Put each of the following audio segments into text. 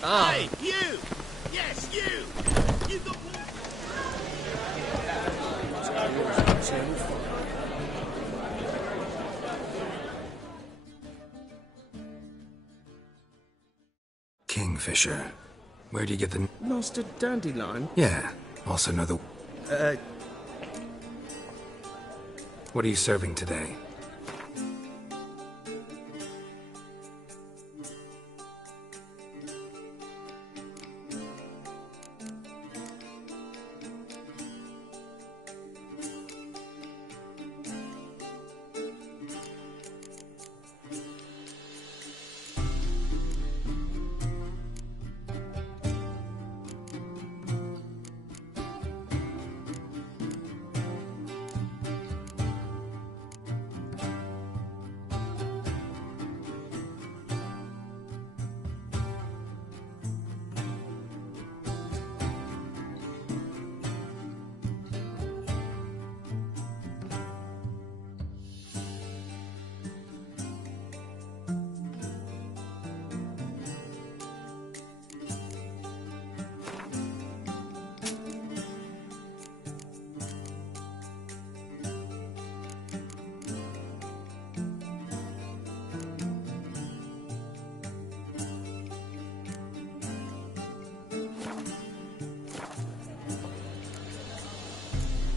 Hey, you! Yes, you! You got one. Kingfisher. Where do you get the... Master Dandelion? Yeah, also know the... Uh, What are you serving today?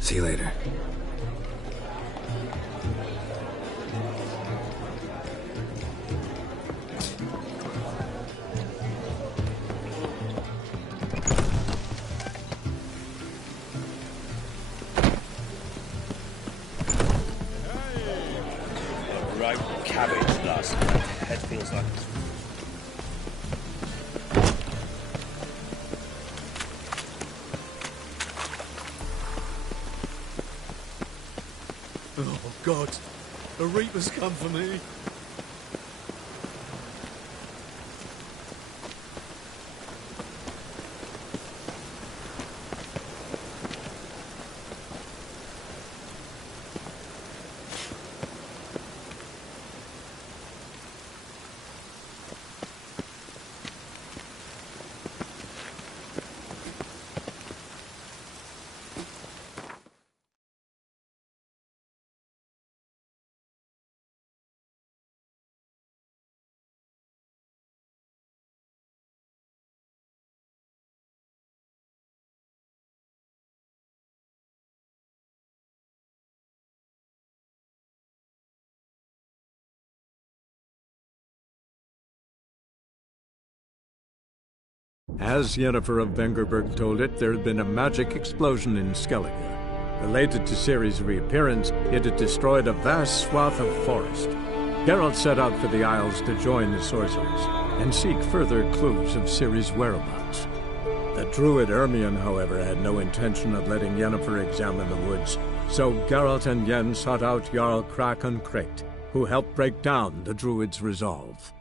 See you later. Ripe cabbage last night. Head feels like it's... oh, God. The Reaper's come for me. As Yennefer of Vengerberg told it, there had been a magic explosion in Skellige. Related to Ciri's reappearance, it had destroyed a vast swath of forest. Geralt set out for the Isles to join the sorcerers, and seek further clues of Ciri's whereabouts. The druid Ermion, however, had no intention of letting Yennefer examine the woods, so Geralt and Yen sought out Jarl Krakon Krayt, who helped break down the druid's resolve.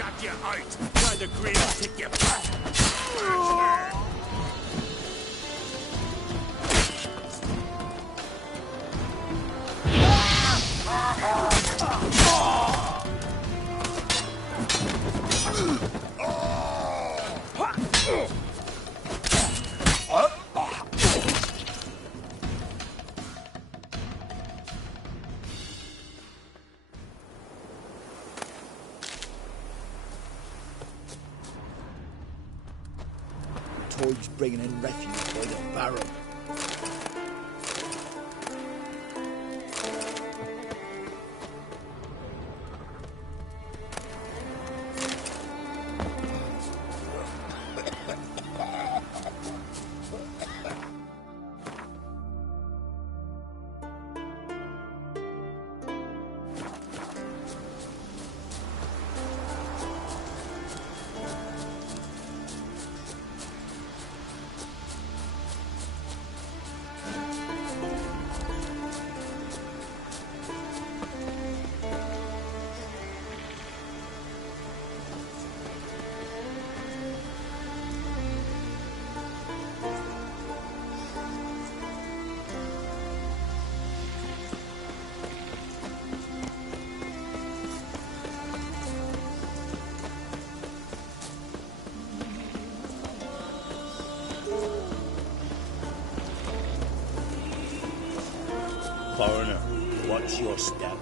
shut you out. Try the green tick you back. Toad's bringing in refuse by the barrel. Foreigner, watch your step.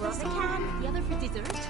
Rosa can, the other for dessert.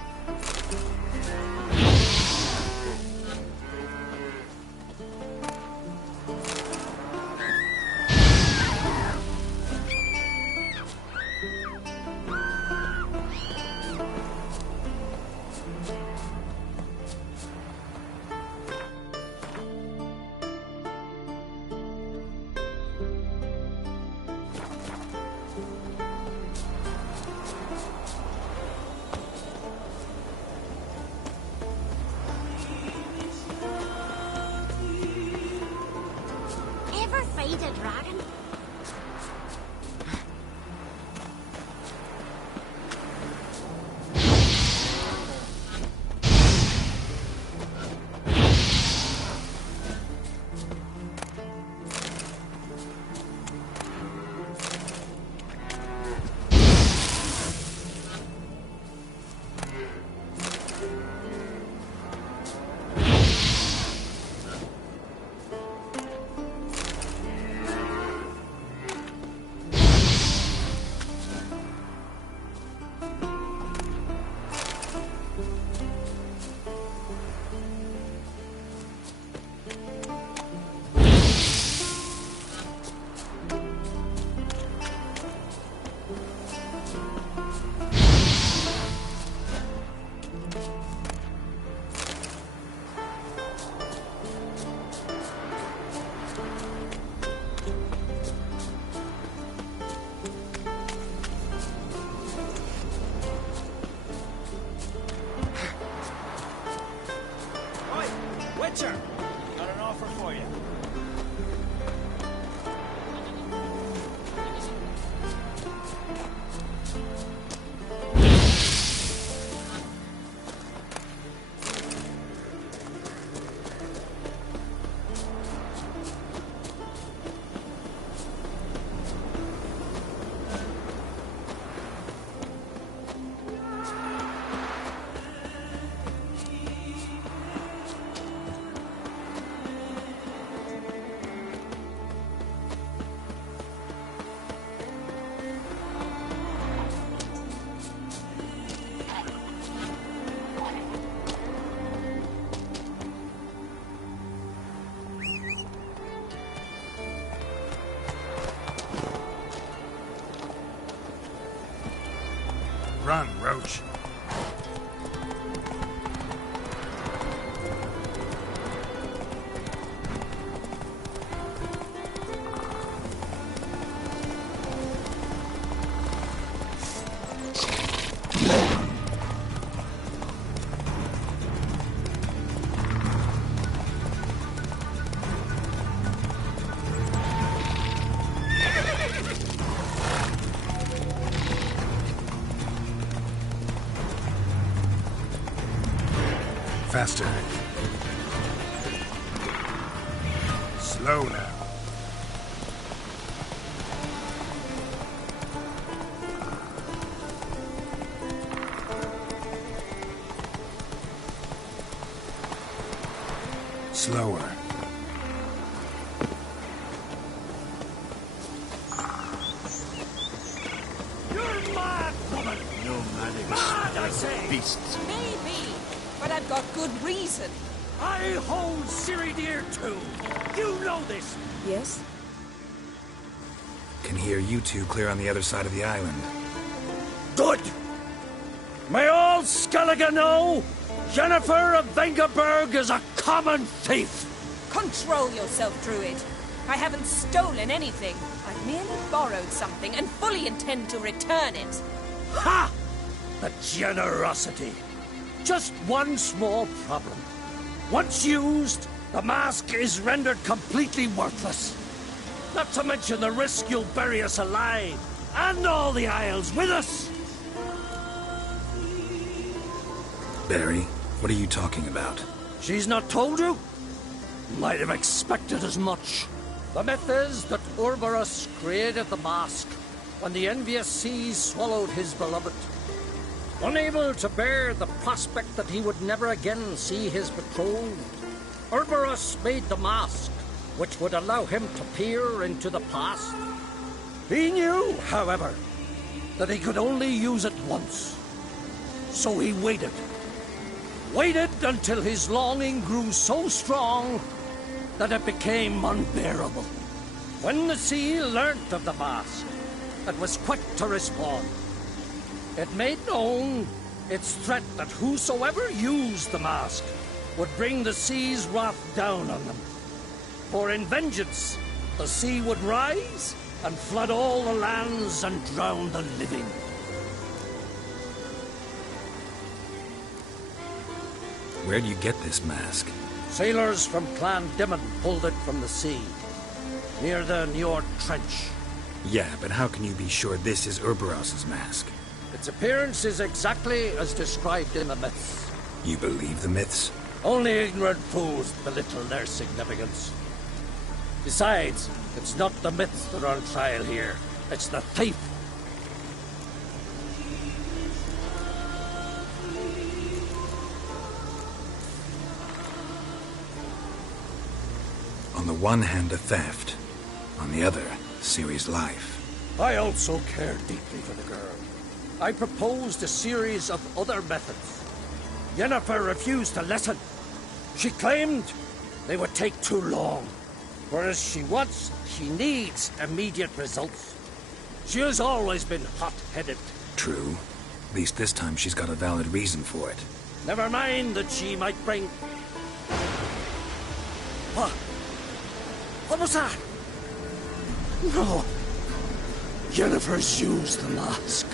Ever fight a dragon? Witcher! Got an offer for you. Run, Roach. Faster. Slow now. Slower. You're mad, woman! Nomadic Mad, I say! beasts. Maybe, but I've got good reason. I hold Ciri dear too! You know this! Yes? Can hear you two clear on the other side of the island. Good! May all Skellige know Jennifer of Vengerberg is a common thief! Control yourself, Druid. I haven't stolen anything. I've merely borrowed something and fully intend to return it. Ha! The generosity! Just one small problem. Once used, the mask is rendered completely worthless. Not to mention the risk you'll bury us alive, and all the Isles with us! Barry, what are you talking about? She's not told you? Might have expected as much. The myth is that Urborus created the mask when the envious seas swallowed his beloved. Unable to bear the prospect that he would never again see his betrothed, Urborus made the mask, which would allow him to peer into the past. He knew, however, that he could only use it once. So he waited. Waited until his longing grew so strong that it became unbearable. When the sea learnt of the mask, it was quick to respond. It made known its threat that whosoever used the mask would bring the sea's wrath down on them. For in vengeance, the sea would rise and flood all the lands and drown the living. Where do you get this mask? Sailors from Clan Dimon pulled it from the sea, near the Njord Trench. Yeah, but how can you be sure this is Urberos's mask? Its appearance is exactly as described in the myths. You believe the myths? Only ignorant fools belittle their significance. Besides, it's not the myths that are on trial here. It's the thief. On the one hand, a theft. On the other, Ciri's life. I also care deeply for the girl. I proposed a series of other methods. Yennefer refused to listen. She claimed they would take too long. Whereas she needs immediate results. She has always been hot-headed. True. At least this time she's got a valid reason for it. Never mind that she might bring... What? What was that? No. Yennefer's used the mask.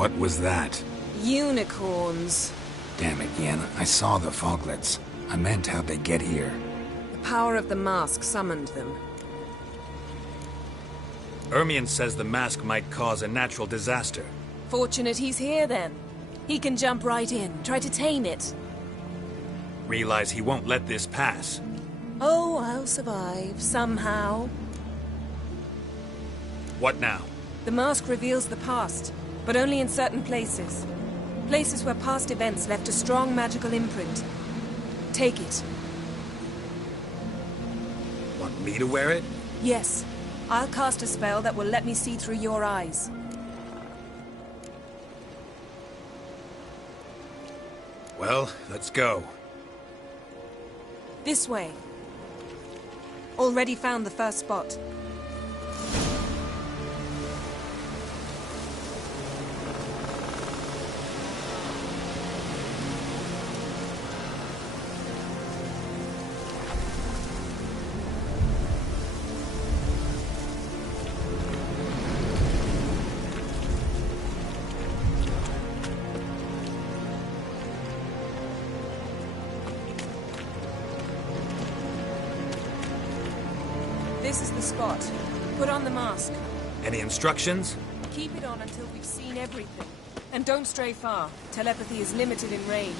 What was that? Unicorns. Damn it, Yen. I saw the foglets. I meant how'd they get here. The power of the mask summoned them. Ermion says the mask might cause a natural disaster. Fortunate he's here, then. He can jump right in, try to tame it. Realize he won't let this pass. Oh, I'll survive, somehow. What now? The mask reveals the past, but only in certain places. Places where past events left a strong magical imprint. Take it. Want me to wear it? Yes. I'll cast a spell that will let me see through your eyes. Well, let's go. This way. Already found the first spot. This is the spot. Put on the mask. Any instructions? Keep it on until we've seen everything. And don't stray far. Telepathy is limited in range.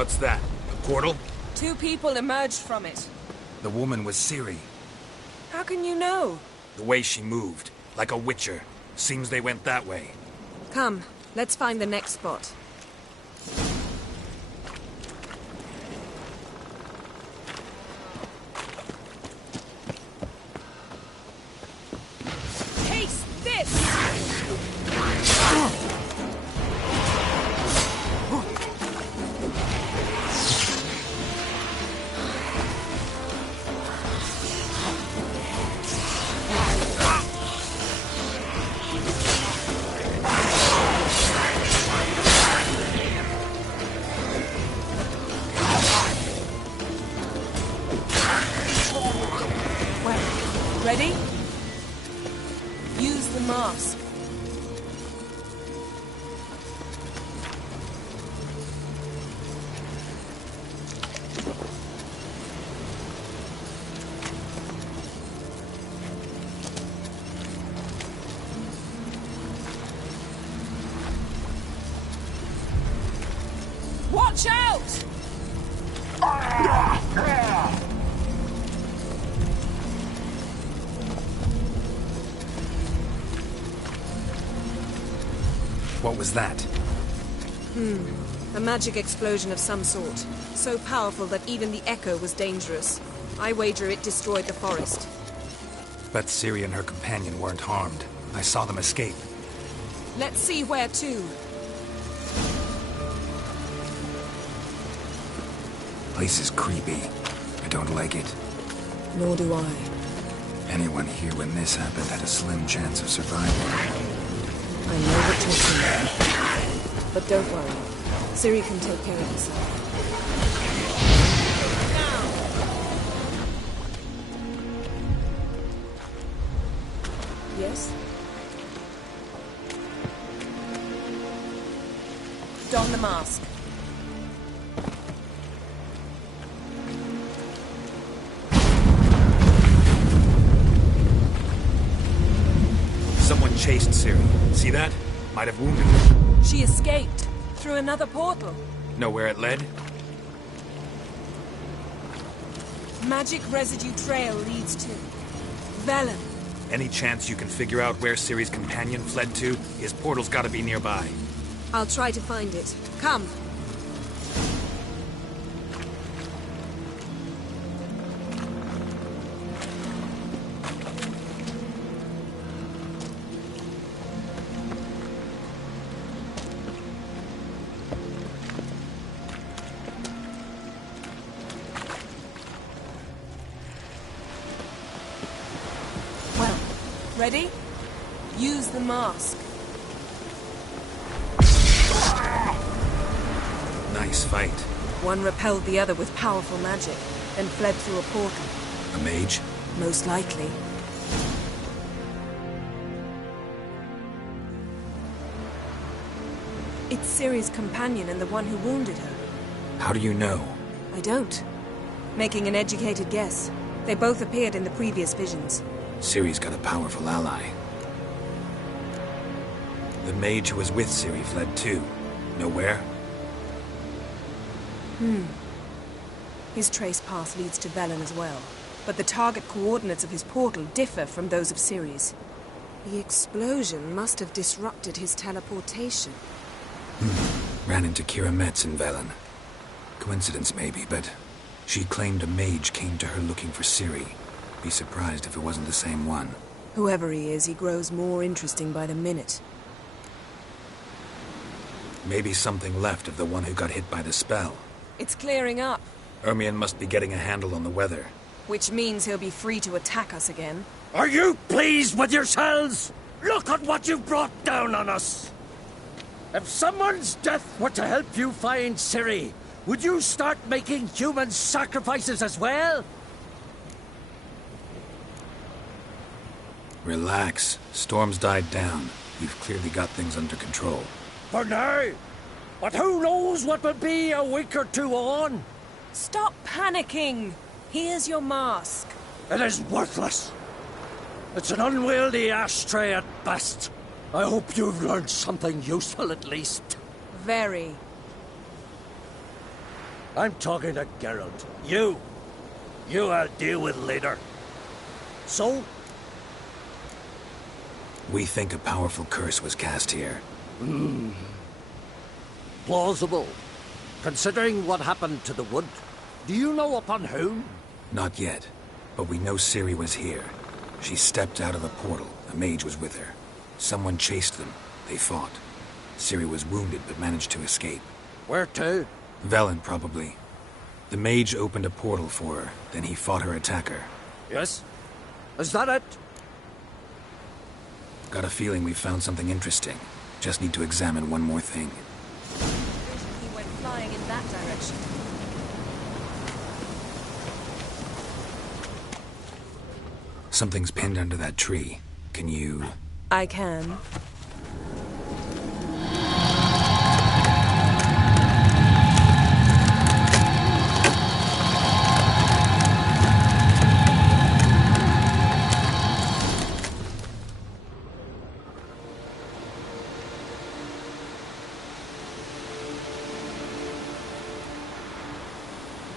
What's that? A portal? 2 people emerged from it. The woman was Ciri. How can you know? The way she moved, like a witcher. Seems they went that way. Come, let's find the next spot. Taste this! Ready? Use the mask. Watch out! What was that? A magic explosion of some sort. So powerful that even the echo was dangerous. I wager it destroyed the forest. But Ciri and her companion weren't harmed. I saw them escape. Let's see where to. Place is creepy. I don't like it. Nor do I. Anyone here when this happened had a slim chance of surviving. I know what you're saying. But don't worry. Ciri can take care of herself. Yes? Don the mask. Someone chased Ciri. See that? Might have wounded her. She escaped through another portal. Know where it led? Magic residue trail leads to Velen. Any chance you can figure out where Ciri's companion fled to? His portal's gotta be nearby. I'll try to find it. Come. Well, ready? Use the mask. Nice fight. One repelled the other with powerful magic, then fled through a portal. A mage? Most likely. It's Ciri's companion and the one who wounded her. How do you know? I don't. Making an educated guess. They both appeared in the previous visions. Ciri's got a powerful ally. The mage who was with Ciri fled too. Know where? His trace path leads to Velen as well. But the target coordinates of his portal differ from those of Ciri's. The explosion must have disrupted his teleportation. Ran into Kira Metz in Velen. Coincidence maybe, but she claimed a mage came to her looking for Ciri. Be surprised if it wasn't the same one. Whoever he is, he grows more interesting by the minute. Maybe something left of the one who got hit by the spell. It's clearing up, Ermion must be getting a handle on the weather. which means he'll be free to attack us again. Are you pleased with yourselves? Look at what you've brought down on us! If someone's death were to help you find Ciri, would you start making human sacrifices as well? Relax. Storm's died down. We've clearly got things under control. For now. But who knows what will be a week or two on? Stop panicking! Here's your mask. It is worthless. It's an unwieldy ashtray at best. I hope you've learned something useful at least. Very. I'm talking to Geralt. You I'll deal with later. So? We think a powerful curse was cast here. Plausible. Considering what happened to the wood. Do you know upon whom? Not yet, but we know Ciri was here. She stepped out of a portal. A mage was with her. Someone chased them. They fought. Ciri was wounded but managed to escape. Where to? Velen, probably. The mage opened a portal for her, then he fought her attacker. Yes? Is that it? Got a feeling we found something interesting. Just need to examine one more thing. He went flying in that direction. Something's pinned under that tree. Can you... I can.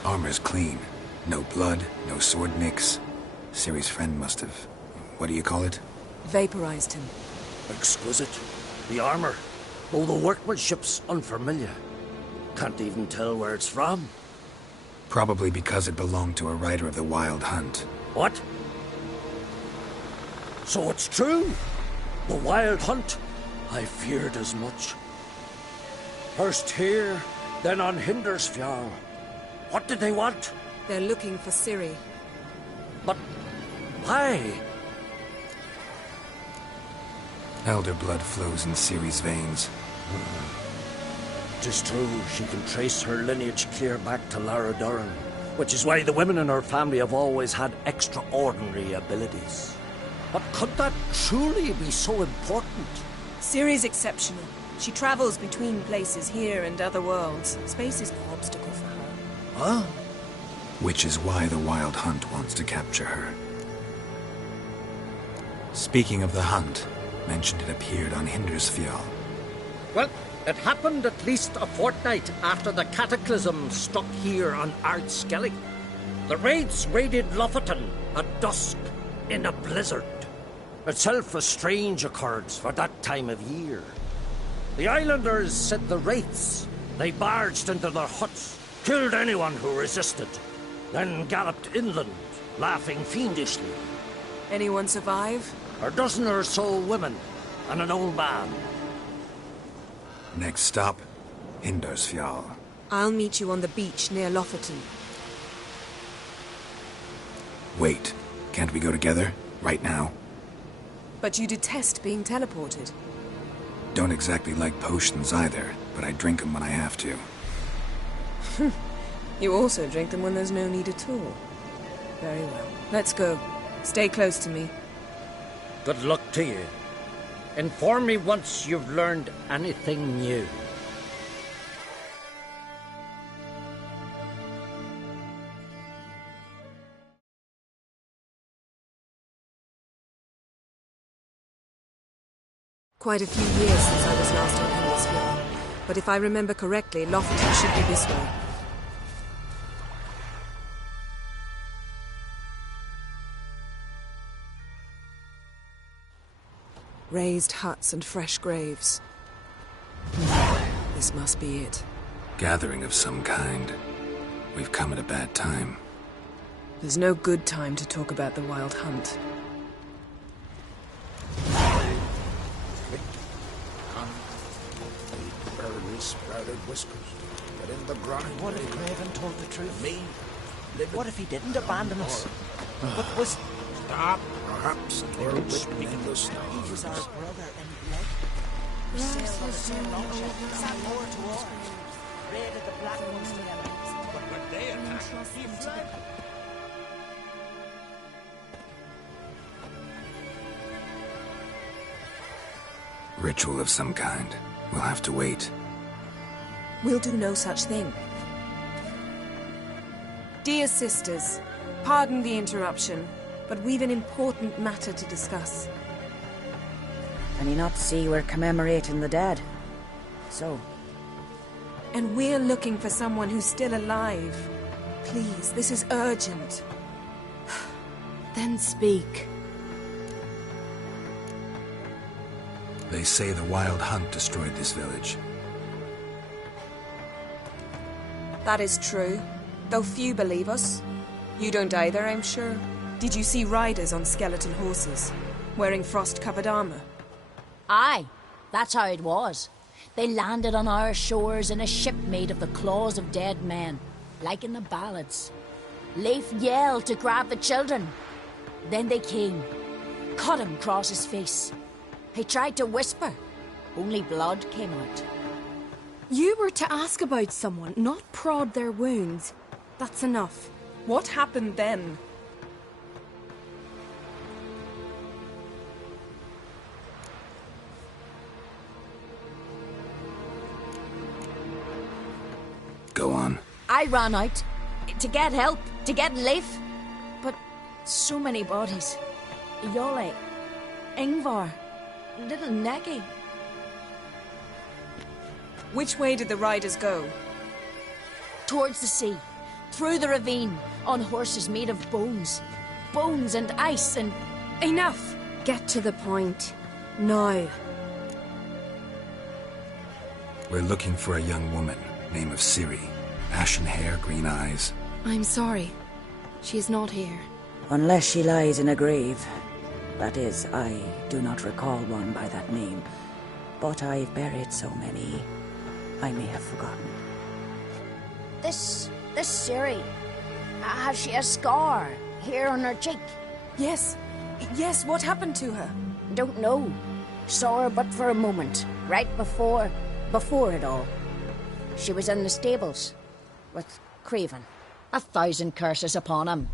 Armor's clean. No blood, no sword nicks. Ciri's friend must have... what do you call it? Vaporized him. Exquisite. The armor. Though the workmanship's unfamiliar. Can't even tell where it's from. Probably because it belonged to a rider of the Wild Hunt. What? So it's true? The Wild Hunt? I feared as much. First here, then on Hindersfjall. What did they want? They're looking for Ciri. But why? Elder blood flows in Ciri's veins. Tis true, she can trace her lineage clear back to Lara Duran, which is why the women in her family have always had extraordinary abilities. But could that truly be so important? Ciri's exceptional. She travels between places here and other worlds. Space is no obstacle for her. Huh? Which is why the Wild Hunt wants to capture her. Speaking of the hunt, mentioned it appeared on Hindersfjall. Well, it happened at least a fortnight after the cataclysm struck here on Ard Skellig. The raids raided Lofoten at dusk in a blizzard. Itself a strange occurrence for that time of year. The islanders said the wraiths. They barged into their huts, killed anyone who resisted, then galloped inland, laughing fiendishly. Anyone survive? A dozen or so women, and an old man. Next stop, Hindersfjall. I'll meet you on the beach near Lofoten. Wait, can't we go together? Right now? But you detest being teleported. Don't exactly like potions either, but I drink them when I have to. You also drink them when there's no need at all. Very well. Let's go. Stay close to me. Good luck to you. Inform me once you've learned anything new. Quite a few years since I was last on Hindersfjall. But if I remember correctly, Lofoten should be this way. Raised huts and fresh graves. This must be it. Gathering of some kind. We've come at a bad time. There's no good time to talk about the Wild Hunt. Early sprouted whiskers. But in the ground. What if Craven told the truth? Me? What if he didn't abandon us? What was... Stop. Perhaps it were written in the stars. He was our brother in blood. We sailed on the same longship, sat oar to oar, raided the Black Ones together. But when they attacked, he fled. Ritual of some kind. We'll have to wait. We'll do no such thing. Dear sisters, pardon the interruption, but we've an important matter to discuss. Can you not see we're commemorating the dead? So, And we're looking for someone who's still alive. Please, this is urgent. Then speak. They say the Wild Hunt destroyed this village. That is true, though few believe us. You don't either, I'm sure. Did you see riders on skeleton horses, wearing frost-covered armor? Aye, that's how it was. They landed on our shores in a ship made of the claws of dead men, like in the ballads. Leif yelled to grab the children. Then they came, cut him across his face. He tried to whisper, only blood came out. You were to ask about someone, not prod their wounds. That's enough. What happened then? Go on. I ran out to get help, to get Leif. But so many bodies. Yolle, Ingvar, little Neki. Which way did the riders go? Towards the sea, through the ravine, on horses made of bones. Bones and ice and... Enough! Get to the point. Now. We're looking for a young woman, name of Ciri. Ashen hair, green eyes. I'm sorry. She is not here. Unless she lies in a grave. That is, I do not recall one by that name. But I've buried so many, I may have forgotten. This Ciri, has she a scar here on her cheek? Yes. Yes, what happened to her? Don't know. Saw her but for a moment, right before it all. She was in the stables with Craven. 1,000 curses upon him.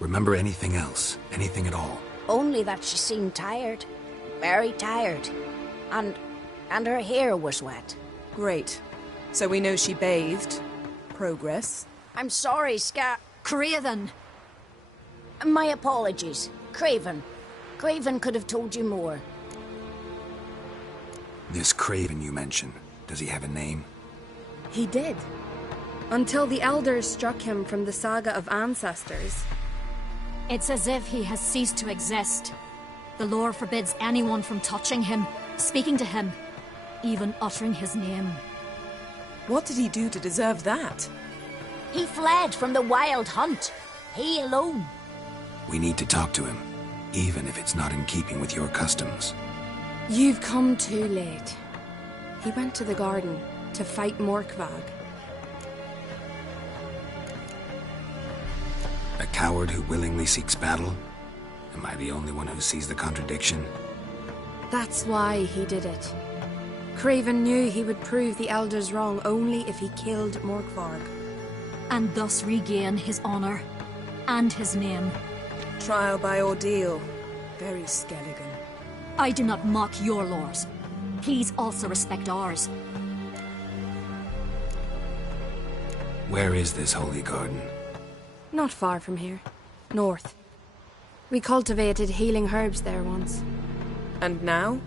Remember anything else? Anything at all? Only that she seemed tired. Very tired. And her hair was wet. Great. So we know she bathed. Progress. I'm sorry, Craven. My apologies. Craven. Craven could have told you more. This Craven you mentioned, does he have a name? He did. Until the elders struck him from the saga of ancestors. It's as if he has ceased to exist. The lore forbids anyone from touching him, speaking to him, even uttering his name. What did he do to deserve that? He fled from the Wild Hunt. He alone. We need to talk to him, even if it's not in keeping with your customs. You've come too late. He went to the garden to fight Morkvag. A coward who willingly seeks battle? Am I the only one who sees the contradiction? That's why he did it. Craven knew he would prove the elders wrong only if he killed Morkvarg. And thus regain his honor and his name. Trial by ordeal. Very Skelligan. I do not mock your laws. Please also respect ours. Where is this holy garden? Not far from here. North. We cultivated healing herbs there once. And now?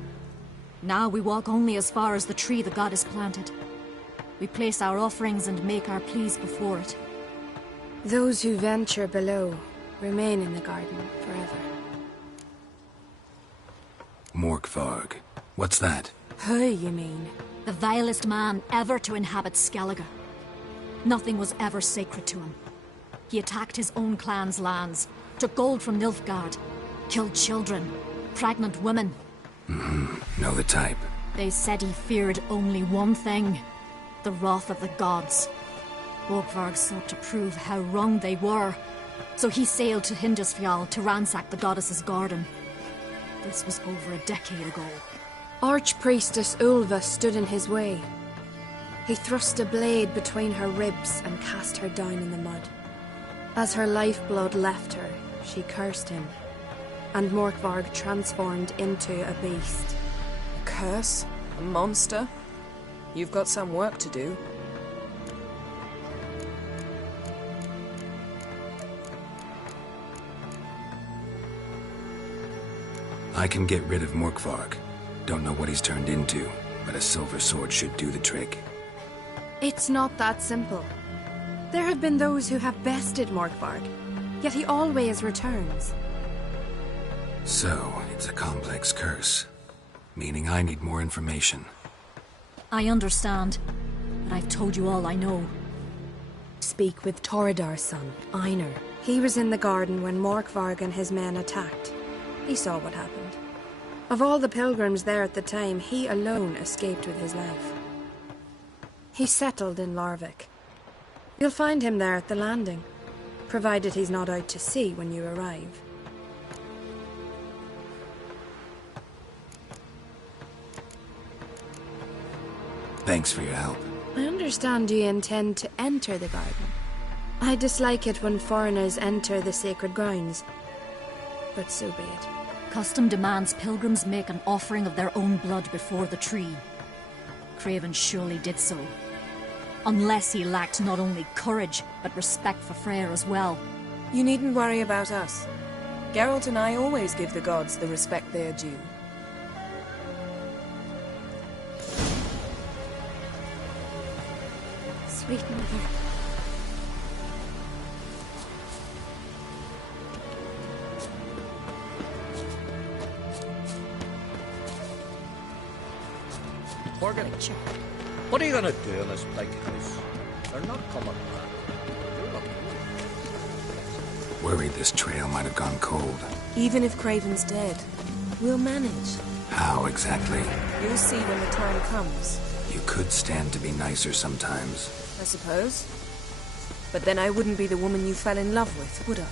Now we walk only as far as the tree the goddess planted. We place our offerings and make our pleas before it. Those who venture below remain in the garden forever. Morkvarg. What's that? Who, you mean? The vilest man ever to inhabit Skellige. Nothing was ever sacred to him. He attacked his own clan's lands, took gold from Nilfgaard, killed children, pregnant women. Know the type. They said he feared only one thing, the wrath of the gods. Morkvarg sought to prove how wrong they were, so he sailed to Hindisfjall to ransack the goddess's garden. This was over a decade ago. Archpriestess Ulva stood in his way. He thrust a blade between her ribs and cast her down in the mud. As her lifeblood left her, she cursed him, and Morkvarg transformed into a beast. A curse? A monster? You've got some work to do. I can get rid of Morkvarg. Don't know what he's turned into, but a silver sword should do the trick. It's not that simple. There have been those who have bested Morkvarg, yet he always returns. So, it's a complex curse, meaning I need more information. I understand, but I've told you all I know. Speak with Toredar's son, Einar. He was in the garden when Morkvarg and his men attacked. He saw what happened. Of all the pilgrims there at the time, he alone escaped with his life. He settled in Larvik. You'll find him there at the landing, provided he's not out to sea when you arrive. Thanks for your help. I understand you intend to enter the garden. I dislike it when foreigners enter the sacred grounds, but so be it. Custom demands pilgrims make an offering of their own blood before the tree. Craven surely did so. Unless he lacked not only courage, but respect for Freyr as well. You needn't worry about us. Geralt and I always give the gods the respect they are due. Sweet mother. Morgan, what are you gonna do in this big house? They're not coming back. Worried this trail might have gone cold. Even if Craven's dead, we'll manage. How exactly? You'll see when the time comes. You could stand to be nicer sometimes. I suppose. But then I wouldn't be the woman you fell in love with, would I?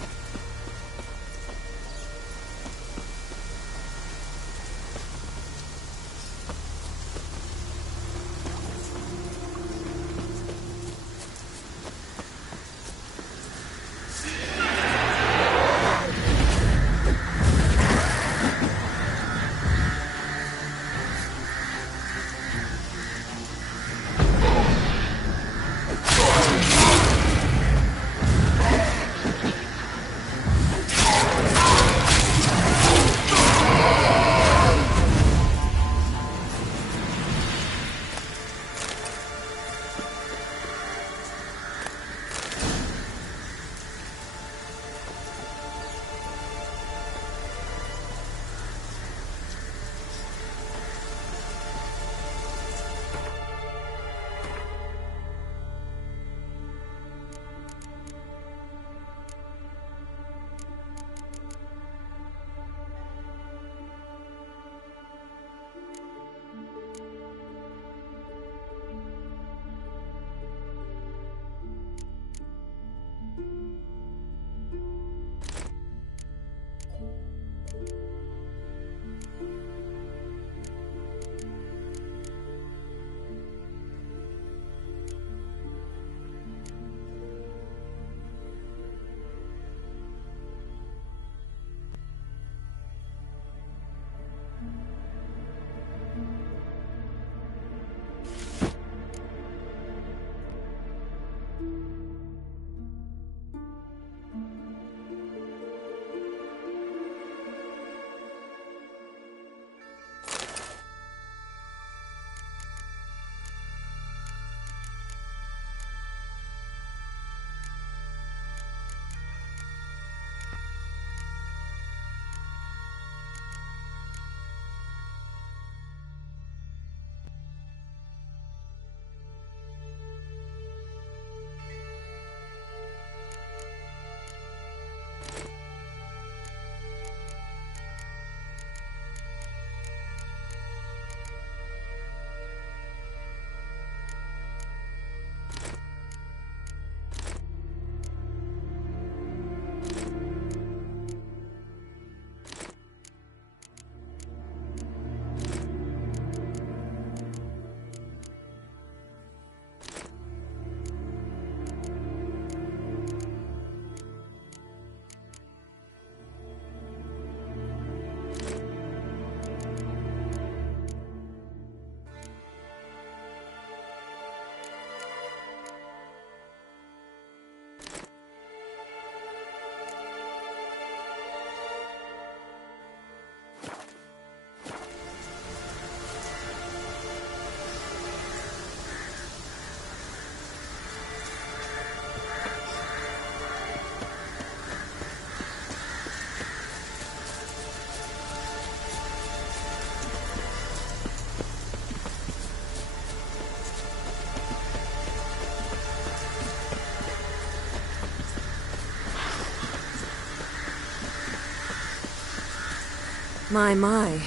My.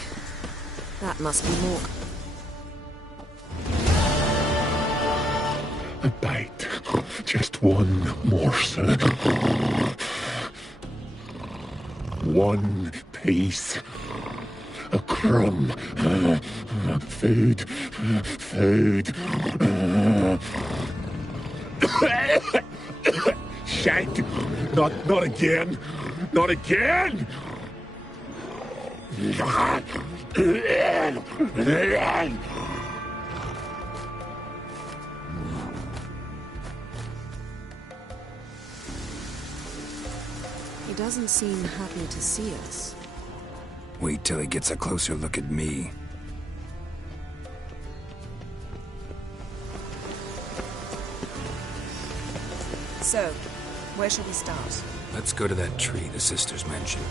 That must be more. A bite. Just one morsel. One piece. A crumb. Food. Food. Shit! Not again! Not again! He doesn't seem happy to see us. Wait till he gets a closer look at me. So, where shall we start? Let's go to that tree the sisters mentioned.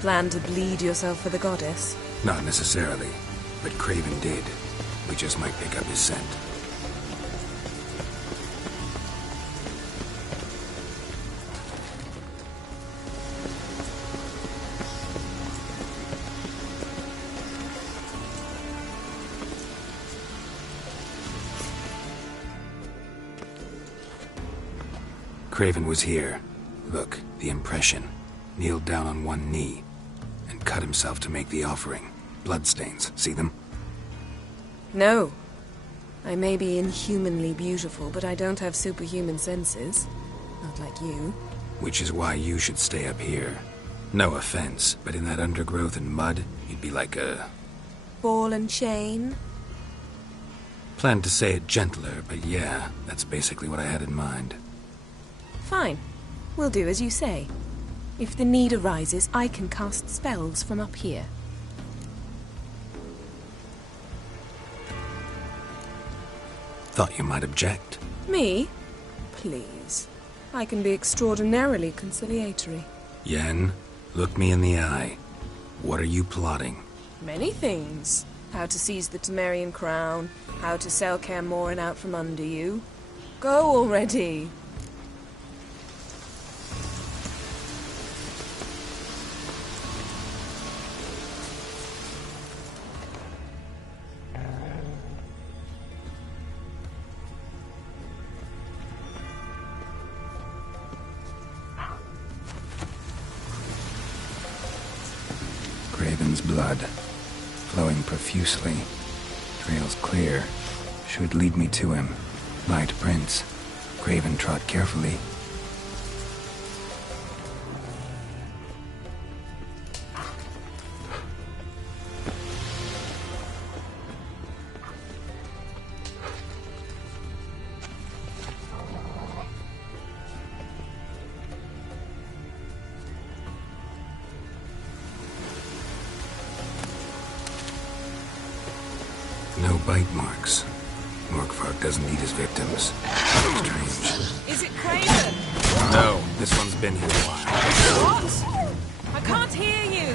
Plan to bleed yourself for the goddess? Not necessarily, but Craven did. We just might pick up his scent. Craven was here. Look, the impression. Kneeled down on one knee and cut himself to make the offering. Bloodstains, see them? No. I may be inhumanly beautiful, but I don't have superhuman senses. Not like you. Which is why you should stay up here. No offense, but in that undergrowth and mud, you'd be like a... Ball and chain? Planned to say it gentler, but yeah, that's basically what I had in mind. Fine. We'll do as you say. If the need arises, I can cast spells from up here. Thought you might object. Me? Please. I can be extraordinarily conciliatory. Yen, look me in the eye. What are you plotting? Many things. How to seize the Temerian crown, how to sell Kaer Morhen out from under you. Go already! Craven's blood, flowing profusely. Trails clear. Should lead me to him. Light prints. Craven trod carefully. No bite marks. Morkvark doesn't eat his victims. Strange. Is it Craven? No, this one's been here a while. What? I can't hear you.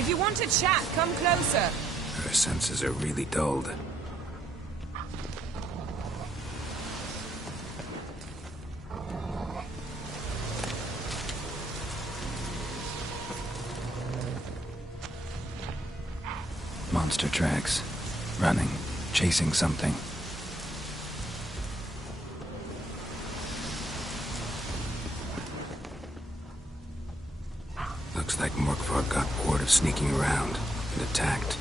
If you want to chat, come closer. Her senses are really dulled. Monster tracks. Running. Chasing something. Looks like Morkvark got bored of sneaking around and attacked.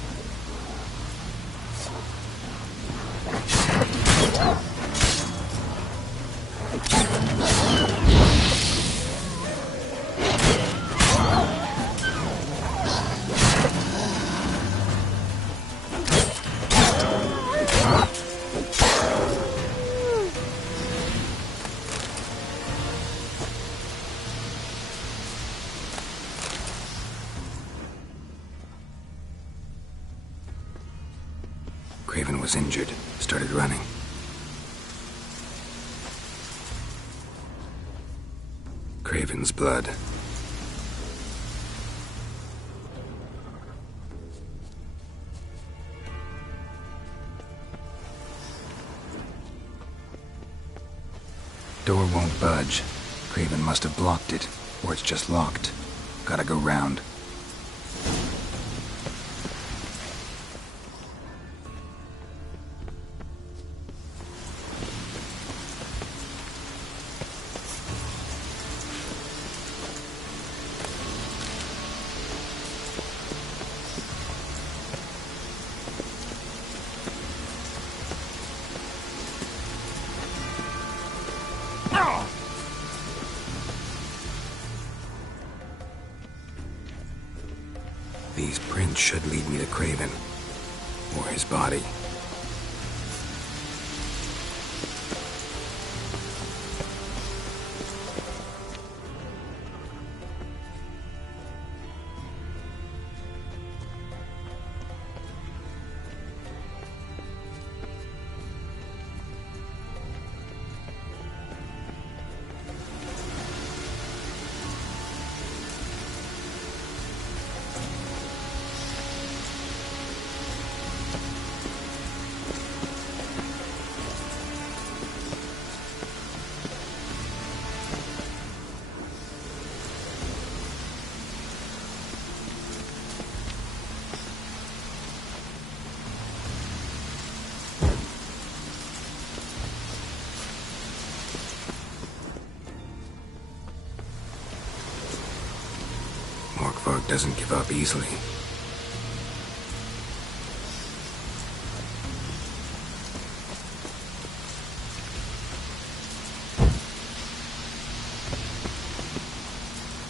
Craven was injured, started running. Craven's blood. Door won't budge. Craven must have blocked it, or it's just locked. Gotta go round. These prints should lead me to Craven. Or his body. Morkvarg doesn't give up easily.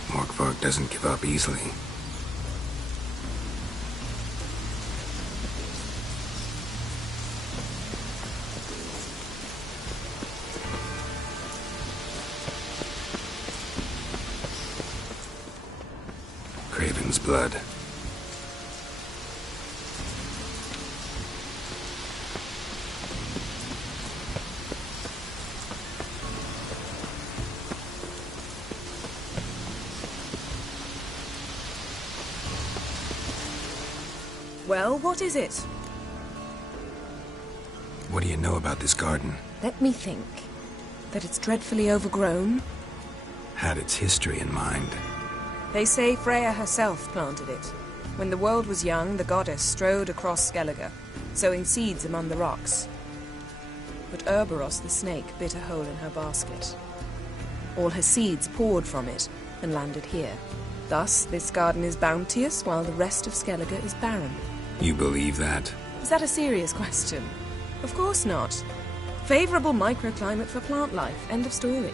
Morkvarg doesn't give up easily. Craven's blood. Well, what is it? What do you know about this garden? Let me think. That it's dreadfully overgrown. Had its history in mind. They say Freya herself planted it. When the world was young, the goddess strode across Skellige, sowing seeds among the rocks. But Urboros the snake bit a hole in her basket. All her seeds poured from it and landed here. Thus, this garden is bounteous, while the rest of Skellige is barren. You believe that? Is that a serious question? Of course not. Favorable microclimate for plant life. End of story.